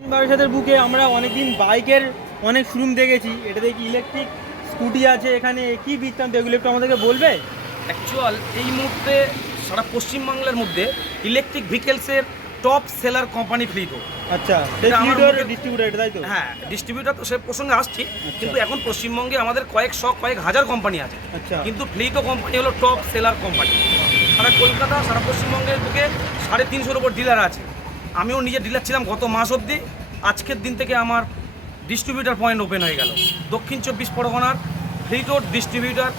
বারাসাতের বুকে আমরা অনেকদিন বাইকের অনেক শোরুম দেখেছি, এটা দেখি ইলেকট্রিক স্কুটি আছে, এখানে কি বৃত্তান্ত এগুলো একটু আমাদেরকে বলবে? অ্যাকচুয়াল এই মুহূর্তে সারা পশ্চিমবাংলার মধ্যে ইলেকট্রিক ভেহিকেলসের টপ সেলার কোম্পানি ফ্লিটো। আচ্ছা, ডিস্ট্রিবিউটর এটা তাই তো? হ্যাঁ, ডিস্ট্রিবিউটর তো সে প্রসঙ্গে আসছি, কিন্তু এখন পশ্চিমবঙ্গে আমাদের কয়েক হাজার কোম্পানি আছে, কিন্তু ফ্লিটো কোম্পানি হলো টপ সেলার কোম্পানি। সারা কলকাতা, সারা পশ্চিমবঙ্গের বুকে 350-এর উপর ডিলার আছে। আমিও নিজে ডিলার ছিলাম গত মাস অবধি। আজকের দিন থেকে আমার ডিস্ট্রিবিউটার পয়েন্ট ওপেন হয়ে গেল। দক্ষিণ 24 পরগনার ফ্লিটোর ডিস্ট্রিবিউটার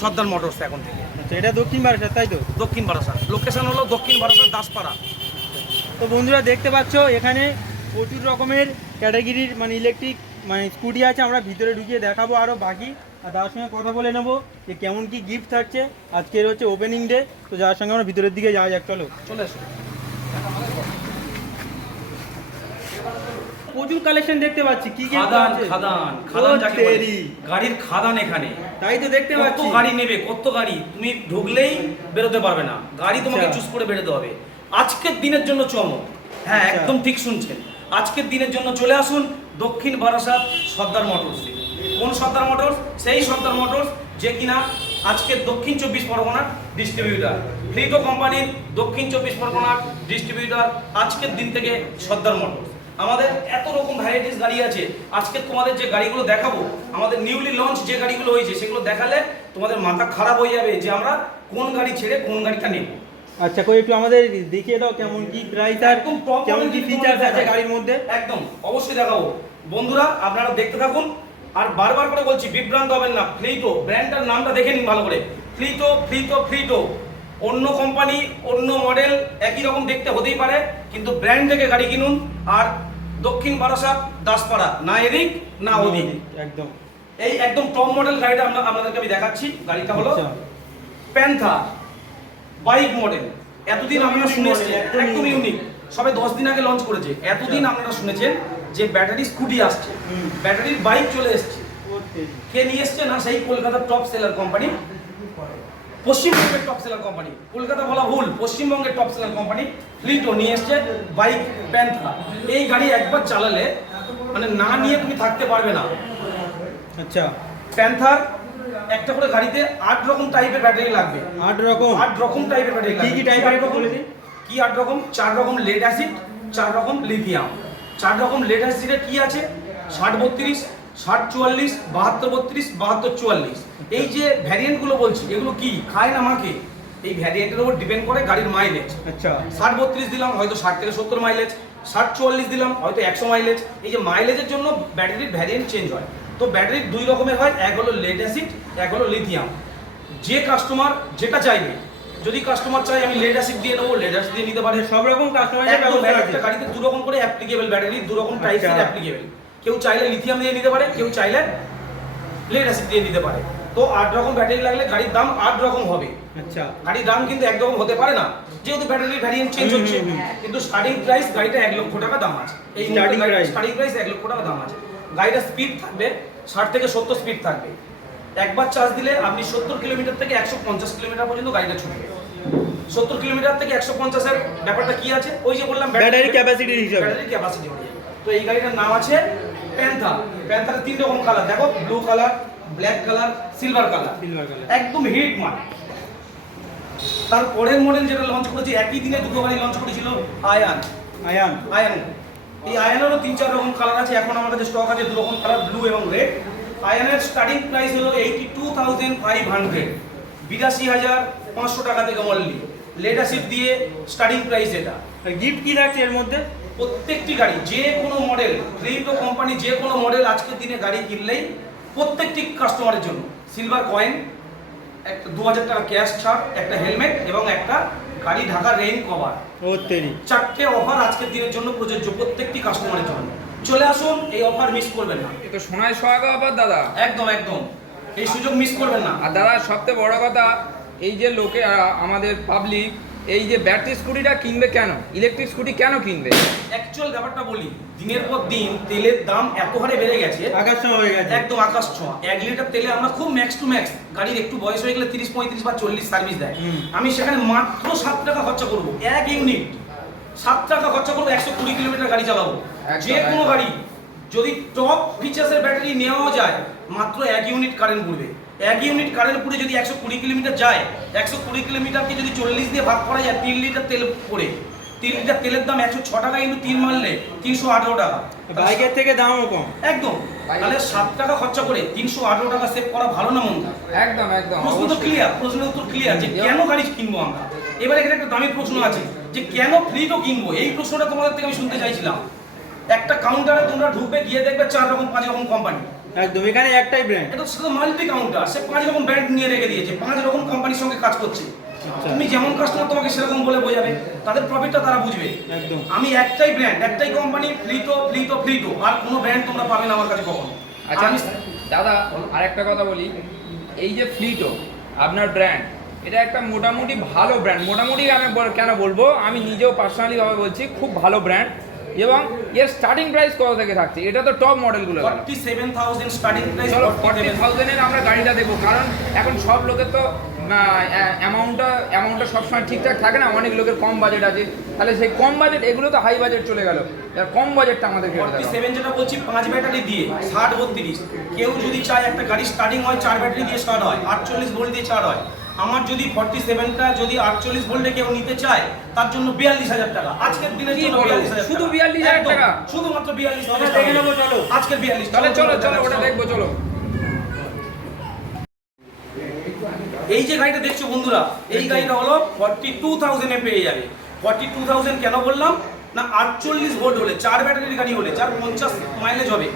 সর্দার মোটরস এখন থেকে। আচ্ছা, এটা দক্ষিণ বারাসাত তাই তো? দক্ষিণ বারাসাত, লোকেশন হলো দক্ষিণ বারাসাত দাসপাড়া। তো বন্ধুরা দেখতে পাচ্ছ এখানে প্রচুর রকমের ক্যাটাগরির মানে ইলেকট্রিক মানে স্কুটি আছে। আমরা ভিতরে ঢুকিয়ে দেখাবো আরও বাকি, আর তার সঙ্গে কথা বলে নেবো যে কেমন কি গিফট থাকছে। আজকের হচ্ছে ওপেনিং ডে, তো যার সঙ্গে আমরা ভিতরের দিকে যাওয়া যাক, চলো চলে আসো। প্রচুর কালেকশন দেখতে পাচ্ছি। কি কি খাদান আছে? খাদান ও খাদান যাকে বলে। তেরি। গাড়ির খাদান এখানে। তাই তো দেখতে কত পাচ্ছি। গাড়ি নেবে, কত গাড়ি তুমি ঢুকলেই বেরোতে পারবে না, গাড়ি তোমাকে আচ্ছা। চুজ করে বেরোতে হবে। আজকের দিনের জন্য চমক। হ্যাঁ, আচ্ছা। একদম ঠিক শুনছেন। আজকের দিনের জন্য চলে আসুন দক্ষিণ বারাসাত সর্দার মোটরসে। কোন সর্দার মোটরস? সেই সর্দার মোটরস যে কিনা আজকে দক্ষিণ 24 পরগনার ডিস্ট্রিবিউটার। ফ্লিটো কোম্পানির দক্ষিণ 24 পরগনার ডিস্ট্রিবিউটার আজকের দিন থেকে সর্দার মোটরস। আমাদের এত রকম ভ্যারাইটিস গাড়ি আছে। আজকে তোমাদের যে গাড়িগুলো দেখাবো, আমাদের নিউলি লঞ্চ যে গাড়িগুলো হয়েছে, সেগুলো দেখালে তোমাদের মাথা খারাপ হয়ে যাবে যে আমরা কোন গাড়ি ছেড়ে কোন গাড়িটা নেব। আচ্ছা, কই একটু আমাদের দেখিয়ে দাও কেমন কি প্রাইস আর একদম টপ কেমন কি ফিচারস আছে গাড়ির মধ্যে। একদম অবশ্যই দেখাবো। বন্ধুরা আপনারা দেখতে থাকুন, আর বারবার করে বলছি বিভ্রান্ত হবেন না। ফ্লিটো ব্র্যান্ডটার নামটা দেখে নিন ভালো করে। ফ্লিটো ফ্লিটো ফ্লিটো। অন্য কোম্পানি অন্য মডেল একই রকম দেখতে হতেই পারে, কিন্তু ব্র্যান্ড থেকে গাড়ি কিনুন। আর দক্ষিণ বারাসাত দাসপাড়া, না এদিক না ওদিক, একদম এই একদম টপ মডেল গাড়িটা আপনাদেরকে আমি দেখাচ্ছি। গাড়িটা হলো প্যান্থার বাইক মডেল। এতদিন আপনারা শুনেছেন, একদম ইউনিক, সবে 10 দিন আগে লঞ্চ করেছে। এতদিন আপনারা শুনেছেন যে ব্যাটারি স্কুটি আসছে, ব্যাটারির বাইক চলে এসছে। কে নিয়ে এসছে? না সেই কলকাতার টপ সেলার কোম্পানি, পশ্চিমবঙ্গের টপ সেলার কোম্পানি। কলকাতা বলা ভুল, পশ্চিমবঙ্গের টপ সেলার কোম্পানি ফ্লিটো নিয়ে এসছে বাইক প্যান্থার। এই গাড়ি একবার চালালে মানে না নিয়ে তুমি থাকতে পারবে না। আচ্ছা, প্যান্থার একটা করে গাড়িতে 8 রকম টাইপের ব্যাটারি লাগবে। 8 রকম টাইপের ব্যাটারি লাগবে। কি কি টাইপের একটু বলে দিন। কি 8 রকম? 4 রকম লেড অ্যাসিড, 4 রকম লিথিয়াম। 4 রকম লেড অ্যাসিডের কি আছে? 60-32, 60-44, 72-32, 72-44। এই যে ভ্যারিয়েন্টগুলো বলছি, এগুলো কি খায় না মাকে? এই ভ্যারিয়েন্টের উপর ডিপেন্ড করে গাড়ির মাইলেজ। আচ্ছা, 60-32 দিলাম হয়তো 60 থেকে 70 মাইলেজ, 60-44 দিলাম হয়তো 100 মাইলেজ। এই যে মাইলেজের জন্য ব্যাটারির ভ্যারিয়েন্ট চেঞ্জ হয়। তো ব্যাটারি 2 রকমের হয়, এক হলো লেড অ্যাসিড, এক হলো লিথিয়াম। যে কাস্টমার যেটা চাইবে, যদি কাস্টমার চাই আমি লেড অ্যাসিড দিয়ে নেবো, লেড অ্যাসিড দিয়ে নিতে পারে। সব রকম কাস্টমাইজের একদম ব্যবস্থা একটা আছে। গাড়িতে 2 রকম করে অ্যাপ্লিকেবল ব্যাটারি, 2 রকম টাইপের আচ্ছা। অ্যাপ্লিকেবল। কেউ চাইলে লিথিয়াম দিয়ে নিতে পারে, কেউ চাইলে লেড অ্যাসিড দিয়ে নিতে পারে। তো 8 রকম ব্যাটারি লাগলে গাড়ির দাম 8 রকম হবে। আচ্ছা, গাড়ির দাম কিন্তু একরকম হতে পারে না, যেহেতু ব্যাটারির ভ্যারিয়েন্ট চেঞ্জ হচ্ছে। কিন্তু স্টার্টিং প্রাইস গাড়িটা 1 লক্ষ টাকা দাম আছে। এই স্টার্টিং প্রাইস 1 লক্ষ টাকা দাম আছে। গাড়িটা স্পিড থাকবে 60 থেকে 70 স্পিড থাকবে। একবার চার্জ দিলে আপনি 70 কিলোমিটার থেকে 150 কিলোমিটার পর্যন্ত গাড়িটা ছুটবে। 70 কিলোমিটার থেকে 150 এর ব্যাপারটা কি আছে? ওই যে বললাম ব্যাটারি ক্যাপাসিটি হিসাবে। ব্যাটারি ক্যাপাসিটি অনুযায়ী। তো এই গাড়িটার নাম আছে প্যান্থার। প্যান্থারের 3 রকম কালার দেখো, blue colour, black colour, silver colour. একদম হিট মাল। তার পরের মডেল যেটা লঞ্চ করেছে, একই দিনে 2 গাড়ি লঞ্চ করেছিল আয়ান। এই আয়ানেরও 3-4 রকম কালার আছে। এখন আমার কাছে স্টক আছে 2 রকম কালার, ব্লু এবং রেড। আয়ানের স্টার্টিং প্রাইস হলো 82,500, 82,500 টাকা থেকে অনলি। লেড অ্যাসিড দিয়ে স্টার্টিং প্রাইস এটা। গিফট কি থাকছে এর মধ্যে? প্রত্যেকটি গাড়ি যে কোনো মডেল, ফ্লিটো কোম্পানি যে কোনো মডেল আজকের দিনে গাড়ি কিনলেই প্রত্যেকটি কাস্টমারের জন্য সিলভার কয়েন, একটা 2000 টাকা ক্যাশ ছাড়, একটা হেলমেট এবং একটা গাড়ি ঢাকা রেইন কভার। 4টে অফার আজকের দিনের জন্য প্রযোজ্য প্রত্যেকটি কাস্টমারের জন্য। চলে আসুন, এই অফার মিস করবেন না। এটা সোনায় সোহাগা অফার দাদা, একদম একদম এই সুযোগ মিস করবেন না। আর দাদা সবথেকে বড় কথা, এই যে লোকে আমাদের পাবলিক এই যে ব্যাটারি স্কুটিটা কিনবে কেন, ইলেকট্রিক স্কুটি কেন কিনবে? অ্যাকচুয়াল ব্যাপারটা বলি, দিনের পর দিন তেলের দাম এত হারে বেড়ে গেছে, আকাশ ছোঁয়া হয়ে গেছে। একদম আকাশ ছোঁয়া। 1 লিটার তেলে আমরা খুব ম্যাক্স টু ম্যাক্স, গাড়ির একটু বয়স হয়ে গেলে 30, 35 বা 40 সার্ভিস দেয়। আমি সেখানে মাত্র 7 টাকা খরচা করবো 1 ইউনিট। 7 টাকা খরচা করবো 120 কিলোমিটার গাড়ি চালাবো। একদম, যে কোনো একদম। গাড়ি যদি টপ ফিচার্সের ব্যাটারি নেওয়া যায় মাত্র 1 ইউনিট কারেন্ট পুড়বে। 1 ইউনিট কারেন্ট পুড়ে যদি 120 কিলোমিটার যায়, 120 কিলোমিটারকে যদি 40 দিয়ে ভাগ করা যায় 3 লিটার তেল পড়ে, 3 লিটার তেলের দাম 106 টাকা ইন্টু 3 মারলে 318 টাকা। বাইকের থেকে দামও কম। একদম। তাহলে 7 টাকা খরচা করে 318 টাকা সেভ করা ভালো না মন্দ? একদম একদম প্রশ্ন তো ক্লিয়ার, প্রশ্নের উত্তর ক্লিয়ার যে কেন গাড়ি কিনবো আমরা। এবারে এখানে একটা দামি প্রশ্ন আছে যে কেন ফ্লিটও কিনবো, এই প্রশ্নটা তোমাদের থেকে আমি শুনতে চাইছিলাম। একটা কাউন্টারে তোমরা ঢুকবে, গিয়ে দেখবে 4 রকম 5 রকম কোম্পানি। একদম, এখানে একটাই ব্র্যান্ড। এটা শুধু মাল্টি কাউন্টার, সে 5 রকম ব্র্যান্ড নিয়ে রেখে দিয়েছে, 5 রকম কোম্পানির সঙ্গে কাজ করছে। তুমি যেমন কাস্টমার তোমাকে সেরকম বলে বোঝাবে, তাদের প্রফিটটা তারা বুঝবে। একদম। আমি একটাই ব্র্যান্ড, একটাই কোম্পানি, ফ্লিটো, আর কোনো ব্র্যান্ড তোমরা পাবে না আমার কাছে কখনো। আচ্ছা আমি দাদা আরেকটা কথা বলি, এই যে ফ্লিটো আপনার ব্র্যান্ড, এটা একটা মোটামুটি ভালো ব্র্যান্ড। মোটামুটি আমি কেন বলবো, আমি নিজেও পার্সোনালি ভাবে বলছি খুব ভালো ব্র্যান্ড। এবং এর স্টার্টিং প্রাইস কত থেকে থাকছে? এটা তো টপ মডেলগুলো। 47,000 স্টার্টিং প্রাইস। চলো 40,000-এর আমরা গাড়িটা দেখবো, কারণ এখন সব লোকের তো অ্যামাউন্টটা সবসময় ঠিকঠাক থাকে না, অনেক লোকের কম বাজেট আছে। তাহলে সেই কম বাজেট, এগুলো তো হাই বাজেট চলে গেল, এর কম বাজেটটা আমাদেরকে 47 যেটা বলছি 5 ব্যাটারি দিয়ে 60-32। কেউ যদি চায় একটা গাড়ি স্টার্টিং হয় 4 ব্যাটারি দিয়ে স্টার্ট হয়, 48 ভোল্ট দিয়ে স্টার্ট হয়। আমার যদি 47টা যদি 48 ভোল্টে কেউ নিতে চায় তার জন্য 42,000 টাকা আজকের দিনের জন্য। 42,000 শুধু 42,000 টাকা? শুধুমাত্র 42 আমরা দেখে নেবো, চলো। আজকের 42। তাহলে চলো ওটা দেখবো, চলো। এই যে গাড়িটা দেখছো বন্ধুরা, এই গাড়িটা হলো 42,000 এ পেয়ে যাবে। 42,000 কেন বললাম না, 48 ভোল্ট হলে 4 ব্যাটারির গাড়ি হলে, যার 50 মাইলেজ হবে,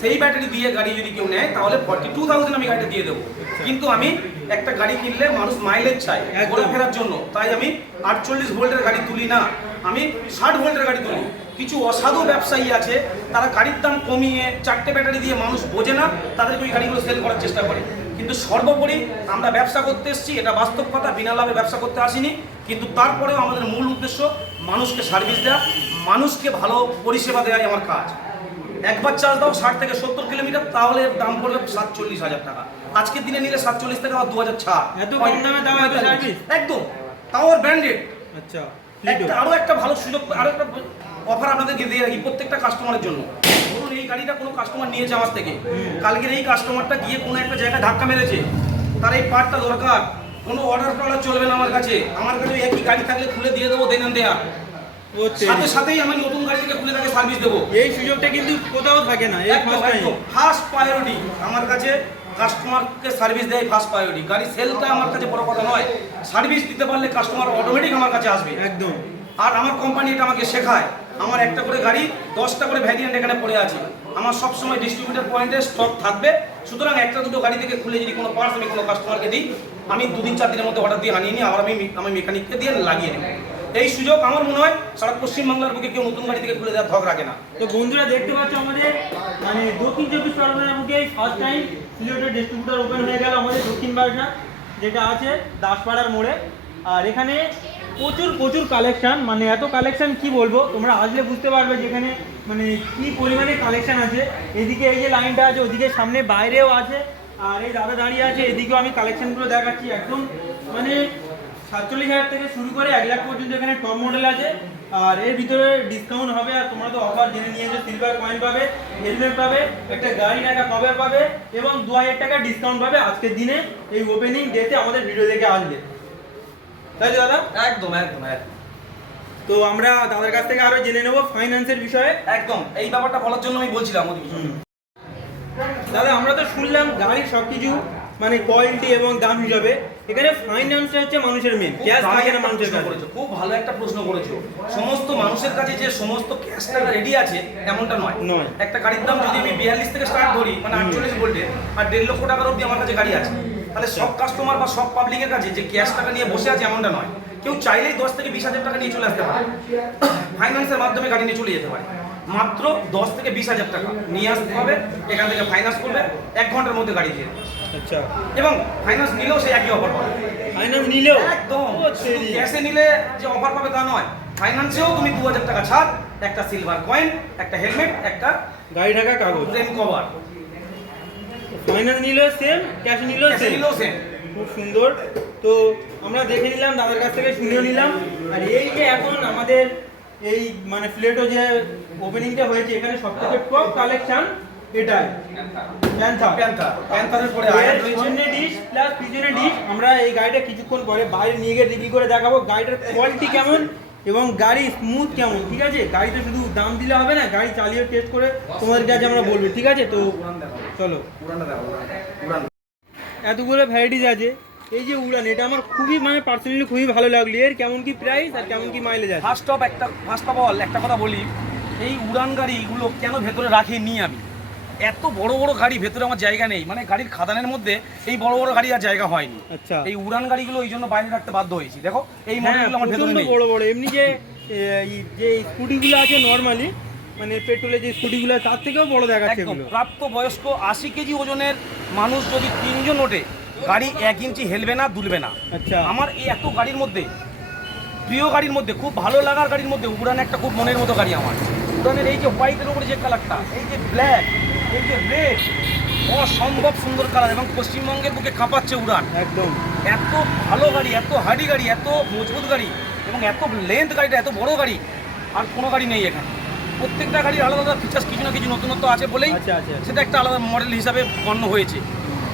সেই ব্যাটারি দিয়ে গাড়ি যদি কেউ নেয় তাহলে 42,000 আমি গাড়িটা দিয়ে দেবো। কিন্তু আমি একটা গাড়ি কিনলে মানুষ মাইলেজ চাই ঘোরা ফেরার জন্য, তাই আমি 48 ভোল্টের গাড়ি তুলি না, আমি 60 ভোল্টের গাড়ি তুলি। কিছু অসাধু ব্যবসায়ী আছে, তারা গাড়ির দাম কমিয়ে 4টে ব্যাটারি দিয়ে মানুষ বোঝে না, তাদেরকে ওই গাড়িগুলো সেল করার চেষ্টা করে। কিন্তু সর্বোপরি আমরা ব্যবসা করতে এসেছি, এটা বাস্তব কথা, বিনা লাভে ব্যবসা করতে আসিনি। কিন্তু তারপরেও আমাদের মূল উদ্দেশ্য মানুষকে সার্ভিস দেওয়া, মানুষকে ভালো পরিষেবা দেওয়াই আমার কাজ। একবার চার্জ দাও 60 থেকে 70 কিলোমিটার, তাহলে দাম পড়বে 47,000 টাকা। আজকের দিনে নিলে 47 টাকা আর 2,000 ছাড়। এত কম দামে দাও এত সার্ভিস? একদম, তাও আর ব্র্যান্ডেড। আচ্ছা, আরো একটা ভালো সুযোগ, আরো একটা অফার আপনাদেরকে দিয়ে রাখি প্রত্যেকটা কাস্টমারের জন্য। ধরুন এই গাড়িটা কোনো কাস্টমার নিয়েছে আমার থেকে, কালকের এই কাস্টমারটা গিয়ে কোনো একটা জায়গায় ধাক্কা মেরেছে, তার এই পার্টটা দরকার, কোনো অর্ডার চলবে না আমার কাছে। আমার কাছে একই গাড়ি থাকলে খুলে দিয়ে দেবো, দেন দেয়া সাথে সাথেই আমি নতুন গাড়ি থেকে খুলে তাকে সার্ভিস দেবো। এই সুযোগটা কিন্তু কোথাও থাকে না, এই ফার্স্ট টাইম। ফার্স্ট প্রায়োরিটি আমার কাছে, কাস্টমারকে সার্ভিস দেয় ফার্স্ট প্রায়োরিটি। গাড়ি সেলটা আমার কাছে বড় কথা নয়, সার্ভিস দিতে পারলে কাস্টমার অটোমেটিক আমার কাছে আসবে। একদম। আর আমার কোম্পানি এটা আমাকে শেখায়, আমার একটা করে গাড়ি 10টা করে ভ্যারিয়েন্ট এখানে পড়ে আছে, আমার সবসময় ডিস্ট্রিবিউটার পয়েন্টে স্টক থাকবে। সুতরাং একটা দুটো গাড়ি থেকে খুলে যদি কোনো পার্টস আমি কোনো কাস্টমারকে দিই, আমি 2-4 দিনের মধ্যে অর্ডার দিয়ে আনিয়ে নিই, আবার আমি মেকানিককে দিয়ে লাগিয়ে নেব। এই সুযোগ আমার মনে হয় সারা পশ্চিমবাংলার বুকে কেউ নতুন গাড়ি থেকে খুলে দেওয়ার ধক রাখে না। তো বন্ধুরা দেখতে পাচ্ছ আমাদের মানে দক্ষিণ 24 পরগনার বুকে ফার্স্ট টাইম সিলেটের ডিস্ট্রিবিউটার ওপেন হয়ে গেল আমাদের দক্ষিণ বাসনা, যেটা আছে দাসপাড়ার মোড়ে। আর এখানে প্রচুর কালেকশন, মানে এত কালেকশন কি বলবো, তোমরা আসলে বুঝতে পারবে যেখানে মানে কি পরিমাণে কালেকশন আছে। এদিকে এই যে লাইনটা আছে, ওদিকে সামনে বাইরেও আছে, আর এই দাদা দাঁড়িয়ে আছে, এদিকেও আমি কালেকশনগুলো দেখাচ্ছি। একদম মানে 47,000 থেকে শুরু করে 1 লাখ পর্যন্ত এখানে টপ মডেল আছে। আর এর ভিতরে ডিসকাউন্ট হবে, আর তোমরা তো অফার জেনে নিয়েছো, সিলভার কয়েন পাবে, হেলমেট পাবে, একটা গাড়ি টাকা কভার পাবে এবং 2,000 টাকা ডিসকাউন্ট পাবে আজকের দিনে এই ওপেনিং ডেতে আমাদের ভিডিও দেখে আসবে। তাই তো দাদা? একদম। তো আমরা দাদার কাছ থেকে আরো জেনে নেবো ফাইন্যান্সের বিষয়ে। একদম, এই ব্যাপারটা বলার জন্য আমি বলছিলাম ওদিকে। দাদা আমরা তো শুনলাম গাড়ির সবকিছু মানে কোয়ালিটি এবং দাম হিসাবে, এখানে ফাইন্যান্সটা হচ্ছে মানুষের মেন, ক্যাশ থাকে না মানুষের কাছে। খুব ভালো একটা প্রশ্ন করেছো। সমস্ত মানুষের কাছে যে সমস্ত ক্যাশ টাকা রেডি আছে এমনটা নয়। একটা গাড়ির দাম যদি আমি 42 থেকে স্টার্ট ধরি, মানে 48 ভোল্টে, আর 1.5 লক্ষ টাকার অবধি আমার কাছে গাড়ি আছে, তাহলে সব কাস্টমার বা সব পাবলিকের কাছে যে ক্যাশ টাকা নিয়ে বসে আছে এমনটা নয়। কেউ চাইলেই 10 থেকে 20,000 টাকা নিয়ে চলে আসতে পারে, ফাইন্যান্সের মাধ্যমে গাড়ি নিয়ে চলে যেতে পারে। মাত্র 10 থেকে 20,000 টাকা নিয়ে আসতে হবে, এখান থেকে ফাইন্যান্স করবে, 1 ঘন্টার মধ্যে গাড়ি দিয়ে। আচ্ছা। এবং ফাইন্যান্স নিলেও সেই একই অফার পাবে। ফাইন্যান্স নিলেও একদম, ক্যাশে নিলে যে অফার পাবে তা নয়, ফাইন্যান্সেও তুমি 2,000 টাকা ছাড়, একটা সিলভার কয়েন, একটা হেলমেট, একটা গাড়ি টাকা কাগজ, ফ্রেম কভার। ফাইন্যান্স নিলেও সেম, ক্যাশ নিলেও সেম। খুব সুন্দর। তো আমরা দেখে নিলাম, দাদার কাছ থেকে শুনেও নিলাম। আর এই যে এখন আমাদের এই মানে প্লেটও যে ওপেনিংটা হয়েছে এখানে সবথেকে টপ কালেকশন এটাই প্যান্থারের পরে আয়রন রয়েছে। সামনে ডিশ প্লাস পিছনে ডিশ। আমরা এই গাড়িটা কিছুক্ষণ পরে বাইরে নিয়ে গিয়ে রিভিউ করে দেখাবো গাড়িটার কোয়ালিটি কেমন এবং গাড়ি স্মুথ কেমন, ঠিক আছে? গাড়িতে শুধু দাম দিলে হবে না, গাড়ি চালিয়ে টেস্ট করে তোমাদের কাছে আমরা বলবো, ঠিক আছে? তো চলো, এতগুলো ভ্যারাইটিস আছে। এই যে উড়ান, এটা আমার খুবই মানে পার্সোনালি খুবই ভালো লাগলো। এর কেমন কি প্রাইস আর কেমন কি মাইলেজ আছে? ফার্স্ট অফ অল একটা কথা বলি, এই উড়ান গাড়িগুলো কেন ভেতরে রাখিনি আমি? এত বড় বড় গাড়ি ভেতরে আমার জায়গা নেই, মানে গাড়ির খাদানের মধ্যে এই বড় বড় গাড়ি আর জায়গা হয়নি। আচ্ছা, এই উড়ান গাড়িগুলো এই জন্য বাইরে রাখতে বাধ্য হয়েছি। দেখো এই মডেলগুলো আমার ভেতরে নেই। বড় বড় এমনি যে যে স্কুটিগুলো আছে নরমালি মানে পেট্রোলের যে স্কুটিগুলো তার থেকেও বড় দেখাচ্ছে একদম এগুলো। প্রাপ্ত বয়স্ক 80 কেজি ওজনের মানুষ যদি 3 জন ওঠে, গাড়ি 1 ইঞ্চি হেলবে না, দুলবে না। আচ্ছা, আমার এই এত গাড়ির মধ্যে, প্রিয় গাড়ির মধ্যে, খুব ভালো লাগার গাড়ির মধ্যে উড়ান একটা খুব মনের মতো গাড়ি আমার। উড়ানের এই যে হোয়াইটের উপরে যে কালারটা, এই যে ব্ল্যাক, এই যে রেড, অসম্ভব সুন্দর কালার এবং পশ্চিমবঙ্গের বুকে কাঁপাচ্ছে উড়ান। একদম এত ভালো গাড়ি, এত হার্ডি গাড়ি, এত মজবুত গাড়ি এবং এত লেন্থ গাড়িটা, এত বড় গাড়ি আর কোনো গাড়ি নেই এখানে। প্রত্যেকটা গাড়ির আলাদা আলাদা ফিচার্স কিছু না কিছু নতুনত্ব আছে বলেই আচ্ছা আচ্ছা সেটা একটা আলাদা মডেল হিসাবে গণ্য হয়েছে।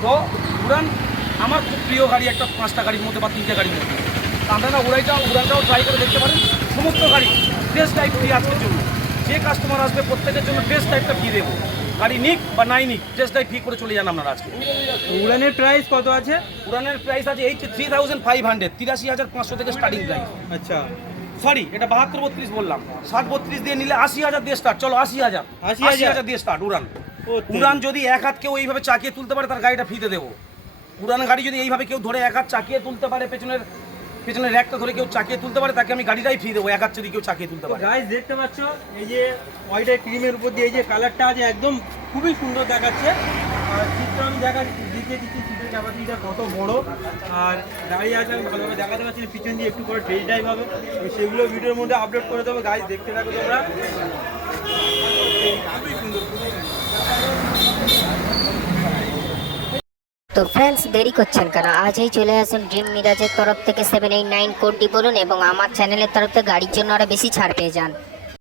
তো উড়ান আমার খুব প্রিয় গাড়ি, একটা 5টা গাড়ির মধ্যে বা 3টে গাড়ির মধ্যে। আপনারা উড়ানটাও ট্রাই করে দেখতে পারেন। সমস্ত গাড়ি টেস্ট ড্রাইভ ফ্রি আজকের জন্য, যে কাস্টমার আসবে প্রত্যেকের জন্য টেস্ট ড্রাইভটা ফ্রি দেবো। গাড়ি নিক বা নাই নিক, টেস্ট ড্রাইভ ফ্রি করে চলে যান আপনারা আজকে। উড়ানের প্রাইস কত আছে? উড়ানের প্রাইস আছে 83,500, 83,500 থেকে স্টার্টিং প্রাইস। আচ্ছা, সরি, এটা 72-32 বললাম, 7-32 দিয়ে নিলে 80,000 দিয়ে স্টার্ট। চলো 80,000 80,000 দিয়ে স্টার্ট উড়ান। উড়ান যদি এক হাত কেউ এইভাবে চাকিয়ে তুলতে পারে তার গাড়িটা ফ্রিতে দেবো। উড়ান গাড়ি যদি এইভাবে কেউ ধরে এক হাত চাকিয়ে তুলতে পারে, পেছনের র্যাকটা ধরে কেউ চাকিয়ে তুলতে পারে, তাকে আমি গাড়িটাই ফ্রি দেবো এক হাত যদি কেউ চাকিয়ে তুলতে পারে। গাইস দেখতে পাচ্ছ এই যে হোয়াইট আর ক্রিমের উপর দিয়ে এই যে কালারটা আছে একদম খুবই সুন্দর দেখাচ্ছে। আর সিটটা আমি দিতে দিচ্ছি, সিটের ক্যাপাসিটিটা কত বড় আর গাড়ি আছে আমি ভালোভাবে দেখাতে পারছি না। পিছন দিয়ে একটু করে টেস্ট ড্রাইভ হবে, আমি সেগুলো ভিডিওর মধ্যে আপলোড করে দেবো। গাইস দেখতে থাকো তোমরা, খুবই সুন্দর, খুবই সুন্দর। তো ফ্রেন্ডস দেরি করছেন কেন, আজই চলে আসুন ড্রিম মিরাজের তরফ থেকে 789 কোডটি বলুন এবং আমার চ্যানেলের তরফ থেকে গাড়ির জন্য আরো বেশি ছাড় পেয়ে যান।